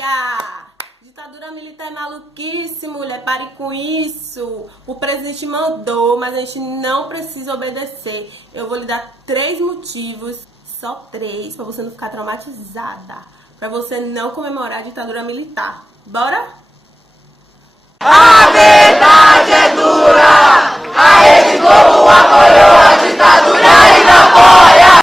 Chega! Ditadura militar é maluquice, mulher, pare com isso. O presidente mandou, mas a gente não precisa obedecer. Eu vou lhe dar 3 motivos, só 3, pra você não ficar traumatizada, pra você não comemorar a ditadura militar. Bora? A verdade é dura! A Rede Globo apoiou a ditadura e não apoia!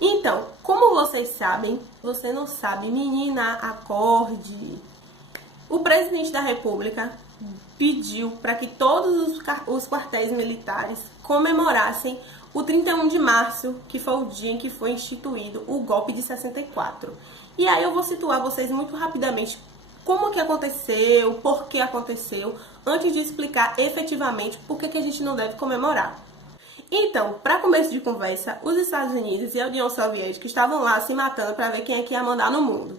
Então, como vocês sabem, você não sabe, menina, acorde. O presidente da República pediu para que todos os quartéis militares comemorassem o 31 de março, que foi o dia em que foi instituído o golpe de 64. E aí eu vou situar vocês muito rapidamente como que aconteceu, por que aconteceu, antes de explicar efetivamente por que a gente não deve comemorar. Então, para começo de conversa, os Estados Unidos e a União Soviética estavam lá se matando para ver quem é que ia mandar no mundo.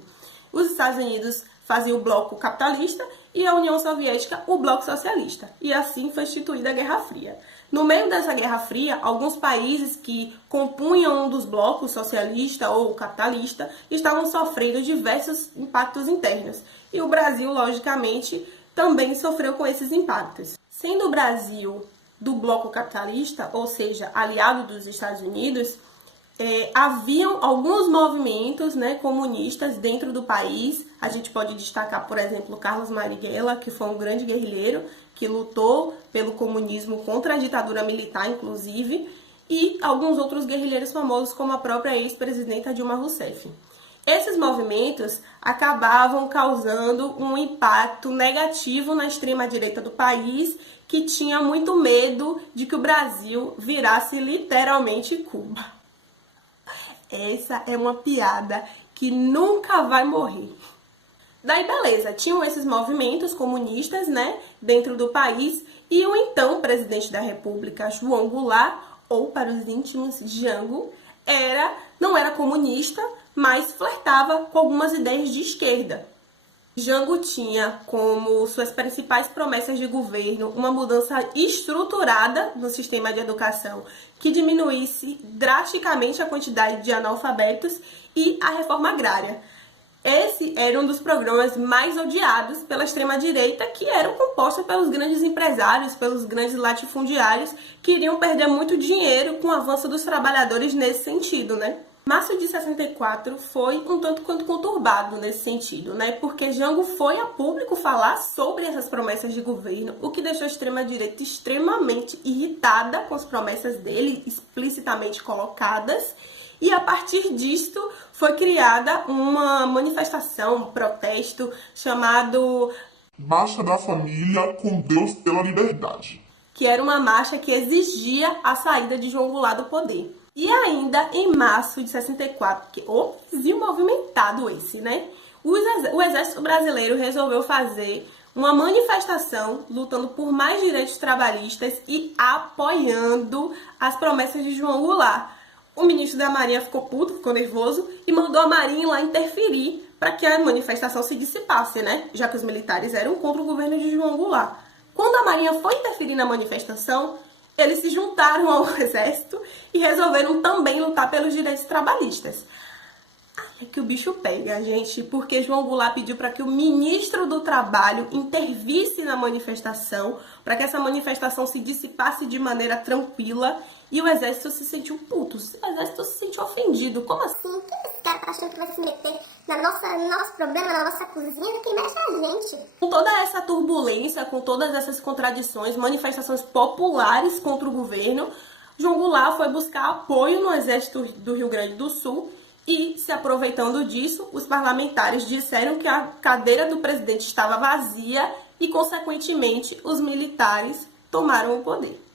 Os Estados Unidos faziam o bloco capitalista e a União Soviética o bloco socialista. E assim foi instituída a Guerra Fria. No meio dessa Guerra Fria, alguns países que compunham um dos blocos socialista ou capitalista estavam sofrendo diversos impactos internos. E o Brasil, logicamente, também sofreu com esses impactos. Sendo o Brasil do bloco capitalista, ou seja, aliado dos Estados Unidos, haviam alguns movimentos, comunistas dentro do país. A gente pode destacar, por exemplo, Carlos Marighella, que foi um grande guerrilheiro, que lutou pelo comunismo contra a ditadura militar, inclusive, e alguns outros guerrilheiros famosos, como a própria ex-presidenta Dilma Rousseff. Esses movimentos acabavam causando um impacto negativo na extrema-direita do país, que tinha muito medo de que o Brasil virasse literalmente Cuba. Essa é uma piada que nunca vai morrer. Daí, beleza, tinham esses movimentos comunistas, dentro do país, e o então presidente da República, João Goulart, ou para os íntimos, Jango, não era comunista, mas flertava com algumas ideias de esquerda. Jango tinha como suas principais promessas de governo uma mudança estruturada no sistema de educação que diminuísse drasticamente a quantidade de analfabetos e a reforma agrária. Esse era um dos programas mais odiados pela extrema-direita, que eram compostos pelos grandes empresários, pelos grandes latifundiários, que iriam perder muito dinheiro com o avanço dos trabalhadores nesse sentido, Março de 64 foi um tanto quanto conturbado nesse sentido, porque Jango foi a público falar sobre essas promessas de governo, o que deixou a extrema-direita extremamente irritada com as promessas dele, explicitamente colocadas, e a partir disto foi criada uma manifestação, um protesto chamado Marcha da Família com Deus pela Liberdade, que era uma marcha que exigia a saída de João Goulart do poder. E ainda em março de 64, que viu movimentado esse, o Exército Brasileiro resolveu fazer uma manifestação lutando por mais direitos trabalhistas e apoiando as promessas de João Goulart. O ministro da Marinha ficou puto, ficou nervoso e mandou a Marinha ir lá interferir para que a manifestação se dissipasse, já que os militares eram contra o governo de João Goulart. Quando a Marinha foi interferir na manifestação, eles se juntaram ao exército e resolveram também lutar pelos direitos trabalhistas. É que o bicho pega, gente, porque João Goulart pediu para que o ministro do Trabalho intervisse na manifestação, para que essa manifestação se dissipasse de maneira tranquila, e o exército se sentiu puto, o exército se sentiu ofendido. Como assim? O que esse cara tá achando que vai se meter no nosso problema, na nossa cozinha? Quem mexe é a gente. Com toda essa turbulência, com todas essas contradições, manifestações populares contra o governo, João Goulart foi buscar apoio no exército do Rio Grande do Sul e, se aproveitando disso, os parlamentares disseram que a cadeira do presidente estava vazia e, consequentemente, os militares tomaram o poder.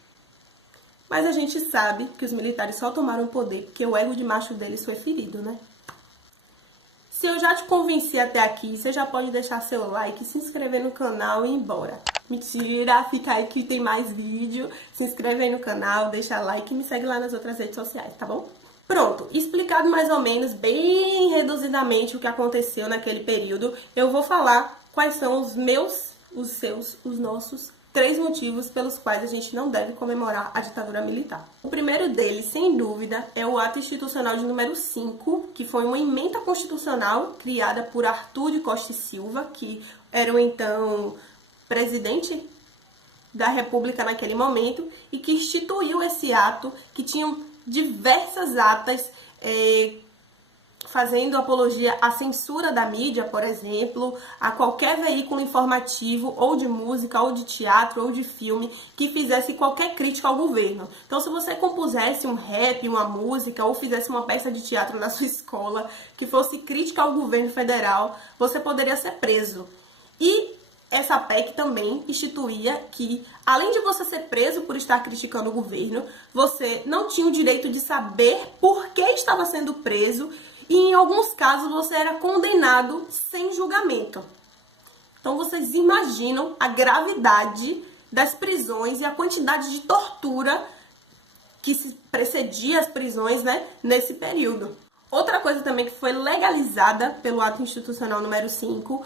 Mas a gente sabe que os militares só tomaram o poder porque o ego de macho deles foi ferido, Se eu já te convenci até aqui, você já pode deixar seu like, se inscrever no canal e ir embora. Mentira, fica aí que tem mais vídeo. Se inscreve aí no canal, deixa like e me segue lá nas outras redes sociais, tá bom? Pronto, explicado mais ou menos, bem reduzidamente o que aconteceu naquele período, eu vou falar quais são os meus, os seus, os nossos 3 motivos pelos quais a gente não deve comemorar a ditadura militar. O primeiro deles, sem dúvida, é o ato institucional de número 5, que foi uma emenda constitucional criada por Arthur de Costa e Silva, que era o então presidente da República naquele momento, e que instituiu esse ato, que tinham diversas atas fazendo apologia à censura da mídia, por exemplo, a qualquer veículo informativo, ou de música, ou de teatro, ou de filme, que fizesse qualquer crítica ao governo. Então, se você compusesse um rap, uma música, ou fizesse uma peça de teatro na sua escola, que fosse crítica ao governo federal, você poderia ser preso. E essa PEC também instituía que, além de você ser preso por estar criticando o governo, você não tinha o direito de saber por que estava sendo preso, e em alguns casos você era condenado sem julgamento. Então vocês imaginam a gravidade das prisões e a quantidade de tortura que se precedia as prisões, né, nesse período. Outra coisa também que foi legalizada pelo ato institucional número 5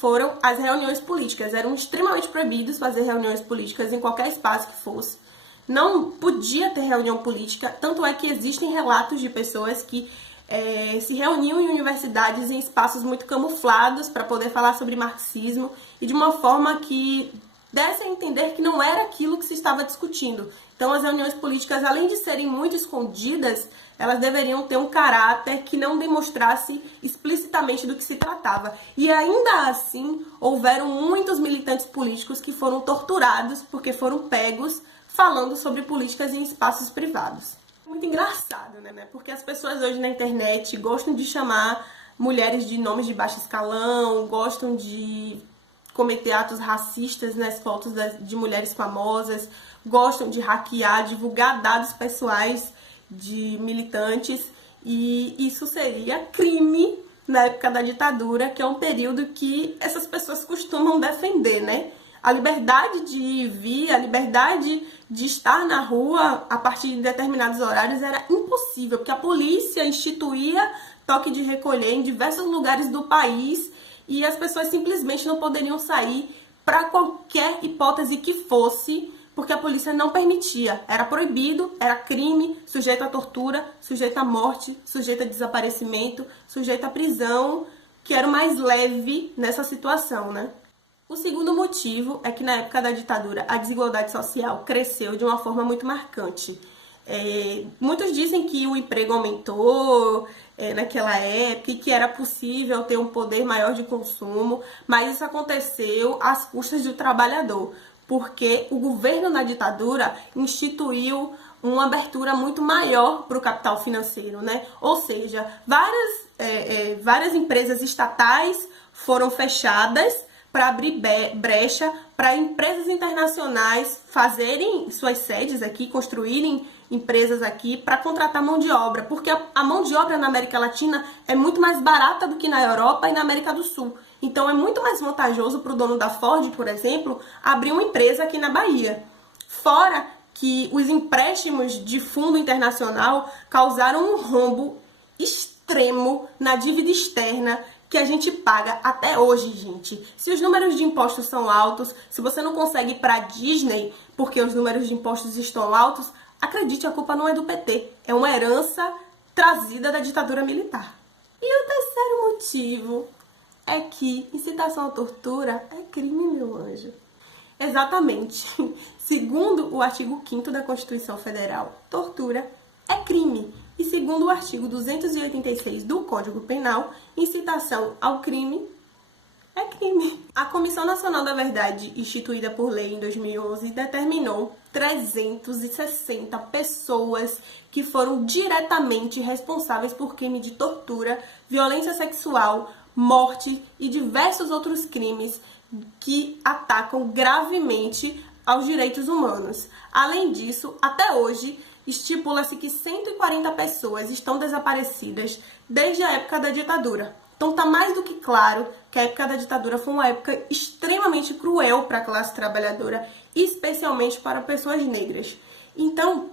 foram as reuniões políticas. Eram extremamente proibidos fazer reuniões políticas em qualquer espaço que fosse. Não podia ter reunião política, tanto é que existem relatos de pessoas que se reuniam em universidades em espaços muito camuflados para poder falar sobre marxismo e de uma forma que desse a entender que não era aquilo que se estava discutindo. Então, as reuniões políticas, além de serem muito escondidas, elas deveriam ter um caráter que não demonstrasse explicitamente do que se tratava. E ainda assim, houveram muitos militantes políticos que foram torturados porque foram pegos falando sobre políticas em espaços privados. Muito engraçado, né? Porque as pessoas hoje na internet gostam de chamar mulheres de nomes de baixo escalão, gostam de cometer atos racistas nas fotos de mulheres famosas, gostam de hackear, divulgar dados pessoais de militantes, e isso seria crime na época da ditadura, que é um período que essas pessoas costumam defender, né? A liberdade de vir, a liberdade de estar na rua a partir de determinados horários era impossível, porque a polícia instituía toque de recolher em diversos lugares do país e as pessoas simplesmente não poderiam sair para qualquer hipótese que fosse, porque a polícia não permitia. Era proibido, era crime, sujeito à tortura, sujeito à morte, sujeito a desaparecimento, sujeito à prisão, que era o mais leve nessa situação, né? O segundo motivo é que na época da ditadura a desigualdade social cresceu de uma forma muito marcante. Muitos dizem que o emprego aumentou naquela época e que era possível ter um poder maior de consumo, mas isso aconteceu às custas do trabalhador, porque o governo na ditadura instituiu uma abertura muito maior para o capital financeiro, né? Ou seja, várias empresas estatais foram fechadas para abrir brecha para empresas internacionais fazerem suas sedes aqui, construírem empresas aqui para contratar mão de obra, porque a mão de obra na América Latina é muito mais barata do que na Europa e na América do Sul. Então é muito mais vantajoso para o dono da Ford, por exemplo, abrir uma empresa aqui na Bahia. Fora que os empréstimos de fundo internacional causaram um rombo extremo na dívida externa que a gente paga até hoje, gente. Se os números de impostos são altos, se você não consegue ir para Disney porque os números de impostos estão altos, acredite, a culpa não é do PT. É uma herança trazida da ditadura militar. E o terceiro motivo é que incitação à tortura é crime, meu anjo. Exatamente. Segundo o artigo 5º da Constituição Federal, tortura é crime. E segundo o artigo 286 do Código Penal, incitação ao crime é crime. A Comissão Nacional da Verdade, instituída por lei em 2011, determinou 360 pessoas que foram diretamente responsáveis por crime de tortura, violência sexual, morte e diversos outros crimes que atacam gravemente aos direitos humanos. Além disso, até hoje, estipula-se que 140 pessoas estão desaparecidas desde a época da ditadura. Então está mais do que claro que a época da ditadura foi uma época extremamente cruel para a classe trabalhadora, especialmente para pessoas negras. Então,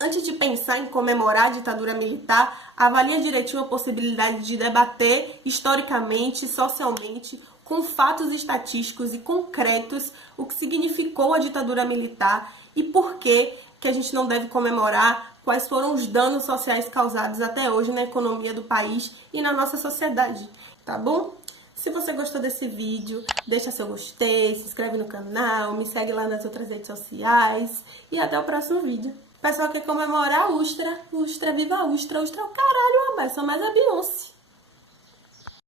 antes de pensar em comemorar a ditadura militar, avalie direitinho a possibilidade de debater historicamente, socialmente, com fatos estatísticos e concretos o que significou a ditadura militar e por que a gente não deve comemorar, quais foram os danos sociais causados até hoje na economia do país e na nossa sociedade, tá bom? Se você gostou desse vídeo, deixa seu gostei, se inscreve no canal, me segue lá nas outras redes sociais e até o próximo vídeo. O pessoal quer comemorar a Ustra, Ustra, viva a Ustra, Ustra é o caralho, rapaz, só mais a Beyoncé.